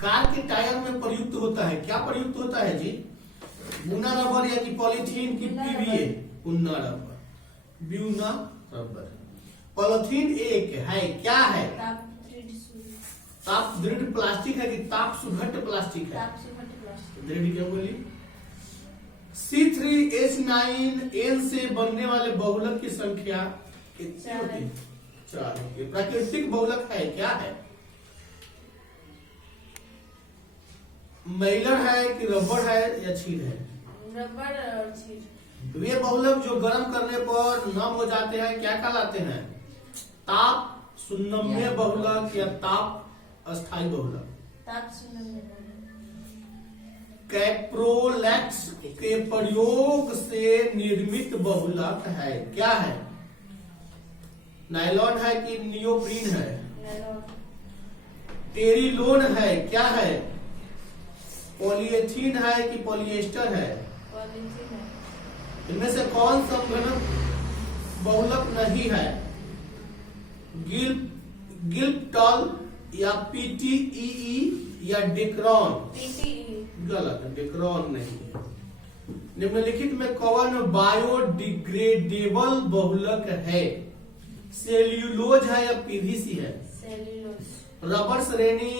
Car के tyre में प्रयुक्त होता है, क्या प्रयुक्त होता है जी? बुना रबर या कि पॉलीथीन की पीवीए? बुना रबर, ब्यूना रबर। पॉलीथीन एक है, क्या है? ताप दृढ़ प्लास्टिक है कि ताप सुघट प्लास्टिक है? दृढ़ क्यों बोली? C3H9N से बनने वाले बहुलक की संख्या कितनी होती है? 4 होती है। प्राकृतिक बहुलक है, क्या है? मैलर है कि रबर है या छील है? रबर और छील। वे बहुलक जो गर्म करने पर नम हो जाते हैं क्या कहलाते हैं? ताप सुन्नम्य बहुलक या ताप अस्थायी बहुलक? ताप सुन्नम्य। कैप्रोलैक्स के प्रयोग से निर्मित बहुलक है, क्या है? नायलॉन है कि नियोप्रीन है? टेरिलोन है, क्या है? पॉलीएथीन है कि पॉलिएस्टर है? पॉलीथीन है। इनमें से कौन संघनक बहुलक नहीं है? गिल्पटॉल या पीटीईई या डेक्रॉन? पीटीई। गलत, डेक्रॉन नहीं। निम्नलिखित में कौन बायोडिग्रेडेबल बहुलक है? सेल्यूलोज है या पीवीसी है? सेल्यूलोज। रबर श्रेणी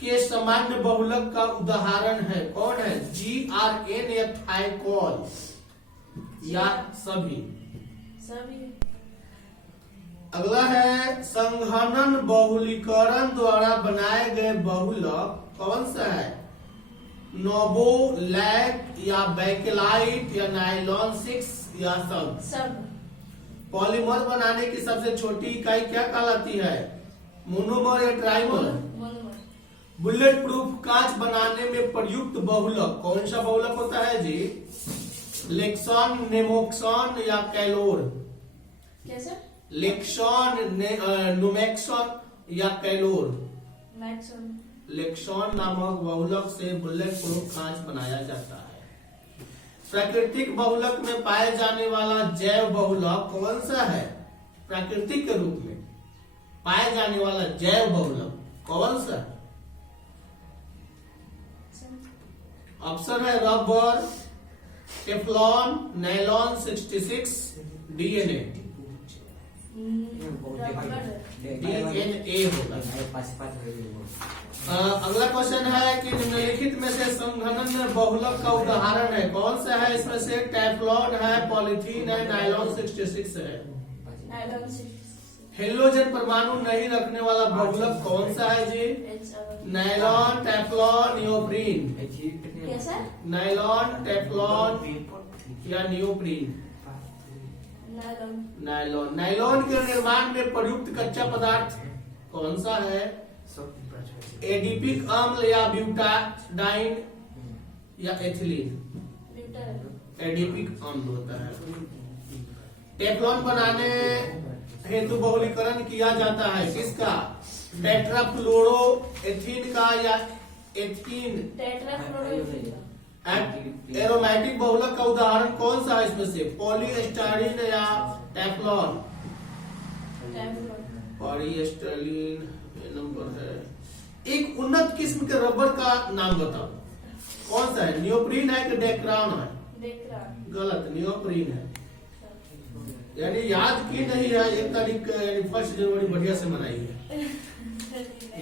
के सामान्य बहुलक का उदाहरण है, कौन है? GRN या थाइकोल या सभी? अगला है संघनन बहुलीकरण द्वारा बनाए गए बहुलक कौन सा है? नोबोलैक या बैकेलाइट या नायलॉन 6 या सब? पॉलीमर बनाने की सबसे छोटी इकाई क्या कहलाती है? मोनोमर या ट्राइमर? बुलेट प्रूफ कांच बनाने में प्रयुक्त बहुलक कौन सा बहुलक होता है जी? लेक्सॉन, नेमोक्सॉन या कैलोर? कैसे? लेक्सॉन, नोमेक्सॉन या कैलोर? मैक्सॉन। लेक्सॉन नामक बहुलक से बुलेट प्रूफ कांच बनाया जाता है। प्राकृतिक बहुलक में पाए जाने वाला जैव बहुलक कौन सा है? प्राकृतिक के रूप में पाए जाने वाला जैव बहुलक कौन सा है? ऑप्शन है rubber, Teflon, nylon 66, DNA। DNA होगा। अगला क्वेश्चन है कि निम्नलिखित में से संघनन बहुलक का उदाहरण है, कौन सा है? इसमें से टेफ्लॉन है, पॉलीथीन है, नायलॉन 66 है? हेलोजन परमाणु नहीं रखने वाला बहुलक कौन सा है जी? Nylon, Teflon, neoprene? Nylon, Teflon या नियोप्रीन? नायलॉन। नायलॉन के निर्माण में प्रयुक्त कच्चा पदार्थ कौन सा है? एडिपिक अम्ल या ब्यूटाडाइन या एथिलीन? एडिपिक अम्ल होता है। टेफ्लॉन बनाने हेतु बहुलीकरण किया जाता है किसका? टेट्राफ्लोरो एथीन का या एथीन? एरोमेटिक बहुलक का उदाहरण कौन सा है इसमें से? पॉलीएस्टारीन या टेफ्लॉन? पॉलीएस्टारीन नंबर है। एक उन्नत किस्म के रबर का नाम बताओ, कौन सा है? नियोप्रीन है कि डेक्रॉन है? गलत, नियोप्रीन है। यानी याद की नहीं है, 1 तारीख 1 जनवरी बढ़िया से मनाई है।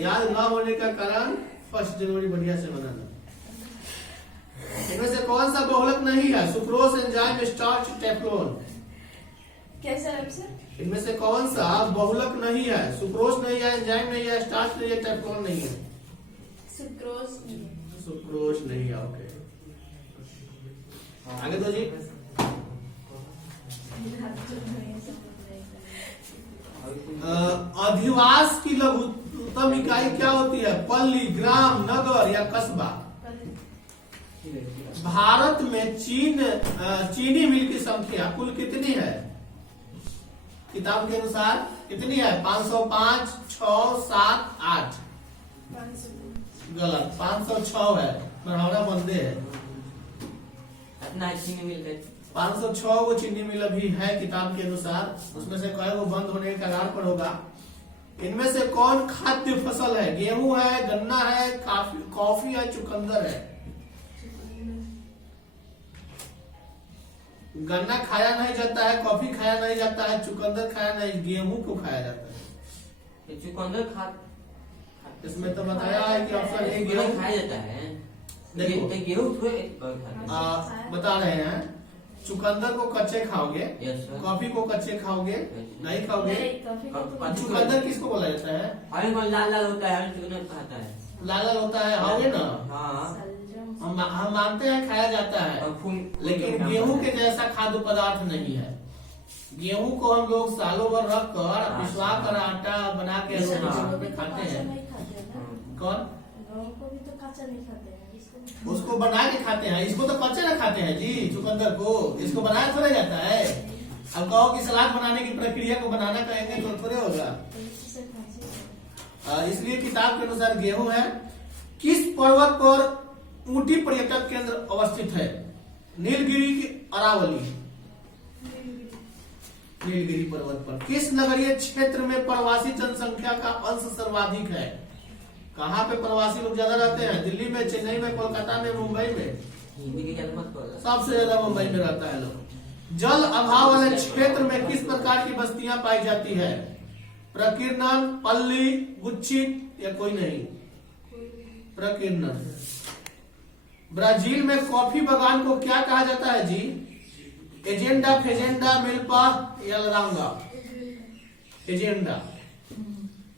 याद ना होने का कारण 1 जनवरी बढ़िया से मनाना। इनमें से कौन सा बहुलक नहीं है? Sucrose, enzyme, starch, Teflon? कैसा है? इनमें से कौन सा बहुलक नहीं है? सुक्रोज नहीं है, एंजाइम नहीं है, स्टार्च नहीं है, टेफ्लॉन नहीं है? सुक्रोज नहीं है। ओके, आगे दो जी। अधिवास की लघुतम इकाई क्या होती है? पल्ली, ग्राम, नगर या कस्बा? भारत में चीनी मिल की संख्या कुल कितनी है? किताब के अनुसार कितनी है? 505, 6, 7, 8? गलत, 506 है। बढ़ावना बंदे है। 506 वो चीनी मिल अभी है किताब के अनुसार। उसमें से कई वो बंद होने के कगार पर होगा? इनमें से कौन खाद्य फसल है? गेहूं है, गन्ना है, कॉफी है, चुकंदर है। गन्ना खाया नहीं जाता है, कॉफी खाया नहीं जाता है, चुकंदर खाया नहीं, गेहूं को खाया जाता है। चुकंदर खा इसमें तो बताया है कि ऑप्शन ए गेहूं खाया जाता है। देखो गेहूं बता रहे हैं, चुकंदर को कच्चे खाओगे, कॉफी को कच्चे खाओगे, नहीं खाओगे। चुकंदर किसको बोला जाता है? लाल लाल होता है, चुकंदर खाता है। लाल लाल होता है, खाओगे ना? हाँ, हम मानते हैं खाया जाता है, लेकिन गेहूं के जैसा खाद्य पदार्थ नहीं है। गेहूं को हम लोग सालों भर रख कर पिसवा कर आटा बना के खाते हैं। कौन? को भी तो कच्चा नहीं खाते हैं, उसको बना के खाते हैं। इसको तो कच्चे ना खाते हैं जी, चुकंदर को। इसको बनाया थोड़ा जाता है। अब कहो कि सलाद बनाने की प्रक्रिया को बनाना कहेंगे तो थोड़े होगा। इसलिए किताब के अनुसार गेहूं है। किस पर्वत पर ऊटी पर्यटक केंद्र अवस्थित है? नीलगिरी की अरावली? नीलगिरी पर्वत पर। किस नगरीय क्षेत्र में प्रवासी जनसंख्या का अंश सर्वाधिक है? कहाँ पे प्रवासी लोग ज्यादा रहते हैं? दिल्ली में, चेन्नई में, कोलकाता में, मुंबई में? सबसे ज्यादा मुंबई में रहता है लोग। जल अभाव वाले क्षेत्र में किस प्रकार की बस्तियां पाई जाती है? प्रकीर्णन, पल्ली, गुच्छित या कोई नहीं? प्रकीर्णन। ब्राजील में कॉफी बागान को क्या कहा जाता है जी? एजेंडा, फेजेंडा, मिल्पा या लरांगा? एजेंडा।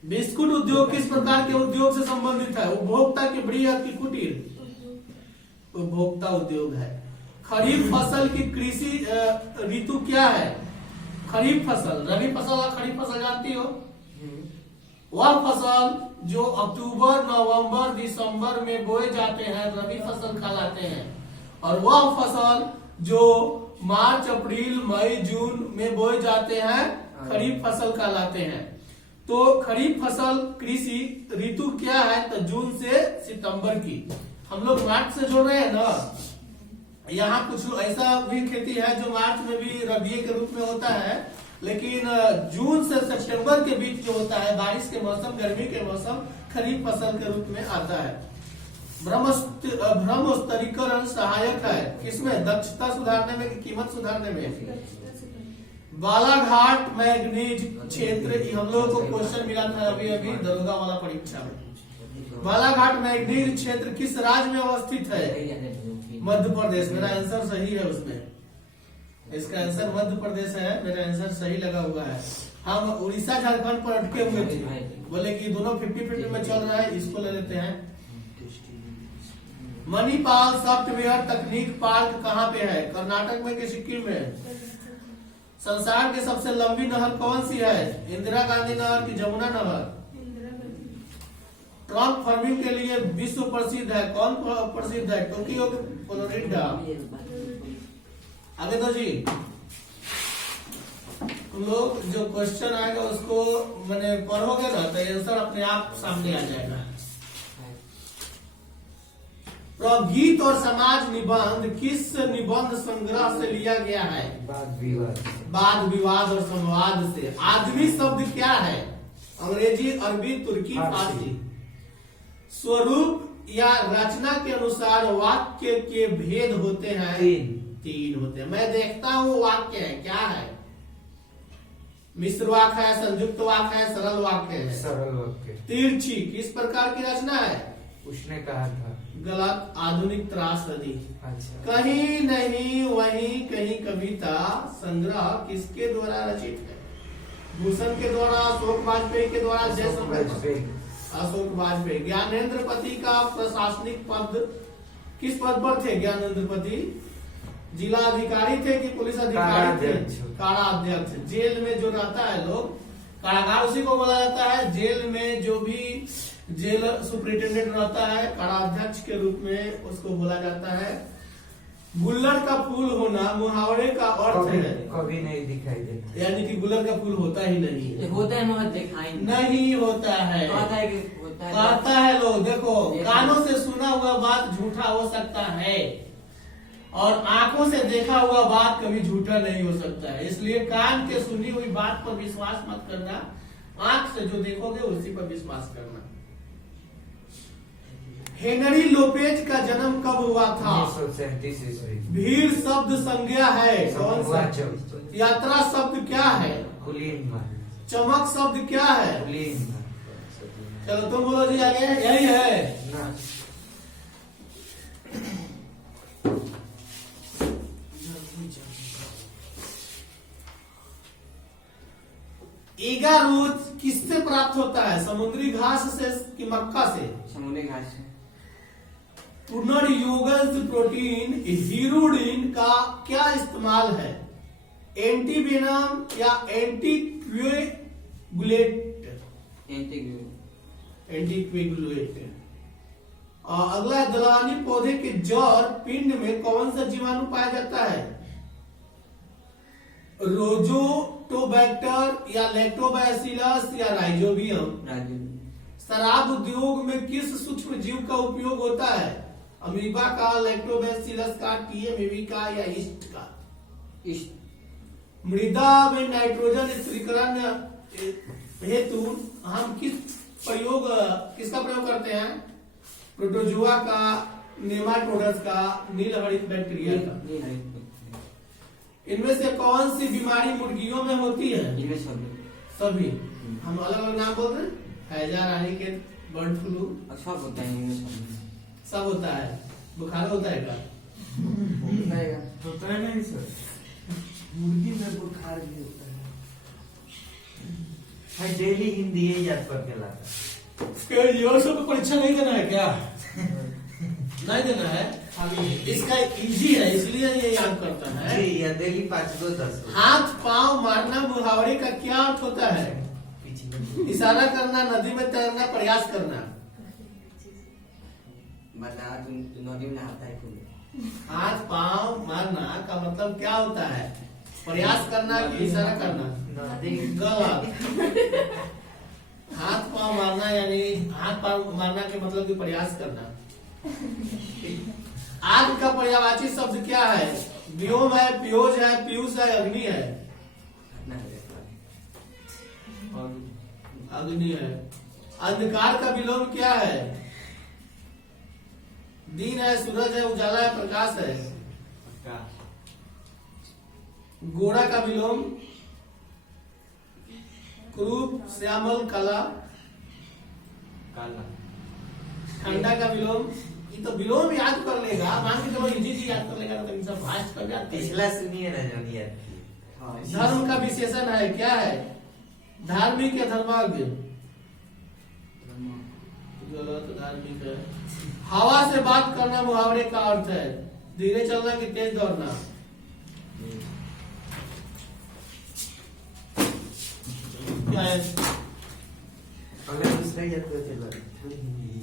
बिस्कुट उद्योग किस प्रकार के उद्योग से संबंधित है? उपभोक्ता की बृहद की कुटीर? उपभोक्ता उद्योग है। खरीफ फसल की कृषि ऋतु क्या है? खरीफ फसल, रबी फसल और खरीफ फसल जानती हो? वह फसल जो अक्टूबर, नवंबर, दिसंबर में बोए जाते हैं रबी फसल कहलाते हैं, और वह फसल जो मार्च, अप्रैल, मई, जून में बोए जाते हैं खरीफ फसल कहलाते हैं। तो खरीफ फसल कृषि ऋतु क्या है? तो जून से सितंबर की। हम लोग मार्च से जोड़ रहे हैं ना। यहाँ कुछ ऐसा भी खेती है जो मार्च में भी रबी के रूप में होता है, लेकिन जून से सितंबर के बीच जो होता है बारिश के मौसम, गर्मी के मौसम, खरीफ फसल के रूप में आता है। भ्रम स्तरीकरण सहायक है किसमें? दक्षता सुधारने में, कीमत सुधारने में? बालाघाट मैग्नीज क्षेत्र, हम लोगों को क्वेश्चन मिला था अभी अभी दरोगा वाला परीक्षा में। बालाघाट मैग्नीज क्षेत्र किस राज्य में अवस्थित है? मध्य प्रदेश। मेरा आंसर सही है उसमें, इसका आंसर मध्य प्रदेश है। मेरा आंसर सही लगा हुआ है। हम उड़ीसा, झारखंड पर अटके हुए थे, बोले कि दोनों 50-50 में चल रहा है, इसको ले लेते हैं। मणिपाल सॉफ्टवेयर तकनीक पार्क कहाँ पे है? कर्नाटक में कि सिक्किम में? संसार की सबसे लंबी नहर कौन सी है? इंदिरा गांधी नहर की जमुना नहर? ट्रक फार्मिंग के लिए विश्व प्रसिद्ध है, कौन प्रसिद्ध है? Tokyo, Florida? आगे दो जी। तुम लोग जो क्वेश्चन आएगा उसको मैंने पढ़ोगे ना तो आंसर अपने आप सामने आ जाएगा। गीत और समाज निबंध किस निबंध संग्रह से लिया गया है? वाद विवाद और संवाद से। आदमी शब्द क्या है? अंग्रेजी, अरबी, तुर्की, फारसी? स्वरूप या रचना के अनुसार वाक्य के भेद होते हैं? तीन होते हैं। मैं देखता हूँ वाक्य है, क्या है? मिश्र वाक्य है, संयुक्त वाक्य है, सरल वाक्य है? सरल वाक्य। तिरछी किस प्रकार की रचना है? उसने कहा था। गलत, आधुनिक त्रासदी। अच्छा। कहीं नहीं वहीं कहीं कविता संग्रह किसके द्वारा रचित है? भूषण के द्वारा, अशोक वाजपेयी के द्वारा, अशोक वाजपेयी। ज्ञानेंद्रपति का प्रशासनिक पद किस पद पर थे? ज्ञानेंद्रपति जिला अधिकारी थे कि पुलिस अधिकारी थे? काराध्यक्ष। जेल में जो रहता है लोग, कारागार उसी को बोला जाता है। जेल में जो भी जेल सुपरिटेंडेंट रहता है काराध्यक्ष के रूप में उसको बोला जाता है। गुल्लड़ का फूल होना मुहावरे का अर्थ है? कभी नहीं दिखाई देता, यानी कि गुल्लड़ का फूल होता ही नहीं। होता है मगर दिखाई नहीं होता है। कहता है लोग, देखो कानों से सुना हुआ बात झूठा हो सकता है और आंखों से देखा हुआ बात कभी झूठा नहीं हो सकता है। इसलिए कान के सुनी हुई बात पर विश्वास मत करना, आंख से जो देखोगे उसी पर विश्वास करना। हेनरी लोपेज का जन्म कब हुआ था? 1937 ईस्वी। भीड़ शब्द संज्ञा है कौन सा? वाचक। यात्रा शब्द क्या है? पुल्लिंग। चमक शब्द क्या है? पुल्लिंग। चलो तुम बोलो जी आगे। यही है ना। एगारोज किससे प्राप्त होता है? समुद्री घास से कि मक्का से? समुद्री घास से। पुनर्योगज प्रोटीन हीरोडिन का क्या इस्तेमाल है? एंटीवेनम या एंटीक्वेगुलेट? एंटीक्वेगुलेट। अगला है दलहनी पौधे के जड़ पिंड में कौन सा जीवाणु पाया जाता है? रोजोटोबैक्टर या लैक्टोबैसिलस या राइजोबियम? शराब उद्योग में किस सूक्ष्म जीव का उपयोग होता है? अमीबा का, लैक्टोबैसिलस का, टीएमएवी का या ईस्ट का? मृदा में नाइट्रोजन स्थिरीकरण हेतु हम किसका प्रयोग करते हैं? प्रोटोजुआ का, नेमाटोडस का, नीलहरित बैक्टीरिया का? इनमें से कौन सी बीमारी मुर्गियों में होती है? इनमें सभी। हम अलग अलग नाम बोलते हैं, हैजा, रानीखेत, बर्ड फ्लू, सब होता है इनमें सब होता है। बुखार होता है क्या? होता है नहीं सर, मुर्गी में बुखार भी होता है। डेली हिंदी ये याद करके लाता। जीवन को परीक्षा नहीं देना है क्या? नहीं देना है, इसका इजी है इसलिए ये याद करता है। जी, या डेली 5-2-10। हाथ पांव मारना मुहावरे का क्या अर्थ होता है? इशारा करना, नदी में तैरना, प्रयास करना। नदी में नहाता है खूब। हाथ पांव मारना का मतलब क्या होता है? प्रयास करना कि इशारा करना? गलत। हाथ पांव मारना यानी हाथ पांव मारना के मतलब कि प्रयास करना। आग का पर्यायवाची शब्द क्या है? व्योम है, पीयूष है, पीयूष है, अग्नि है? अग्नि है। अंधकार का विलोम क्या है? दिन है, सूरज है, उजाला है, प्रकाश है? गोरा का विलोम? क्रूप, श्यामल, काला? ठंडा का विलोम? ये तो विलोम याद कर लेगा, मान के चलो इजी जी याद कर लेगा तो सब फास्ट कर जाते हैं। पिछला सुनिए ना जो याद। धर्म का विशेषण है क्या है? धार्मिक या धर्माज्ञ? गलत, धार्मिक है। हवा से बात करना मुहावरे का अर्थ है? धीरे चलना कि तेज दौड़ना? क्या है? अगर दूसरा याद करके ला तो हिंदी